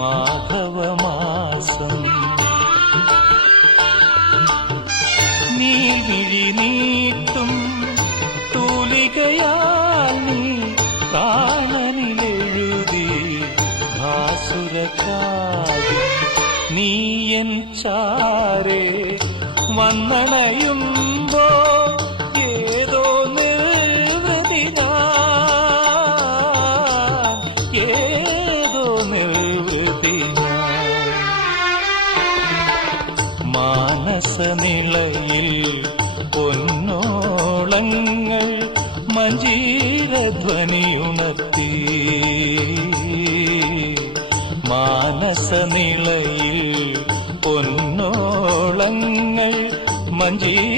മാധവമാസം നീൽമിഴി നീട്ടും തൂലികയാൽ നീ പ്രാണനിലെഴുതി ഭാസുരകാവ്യം നീ എൻ ചാരേ വന്നണയുമ്പോ ഏതോ നിർവൃതി ഏതോ നിർവൃതി മാനസനിളയിൽ പൊന്നോളങ്ങൾ മഞ്ജീരധ്വനിയുണർത്തി മാനസനിളയിൽ പൊന്നോളങ്ങൾ മഞ്ജീരധ്വനിയുണർത്തി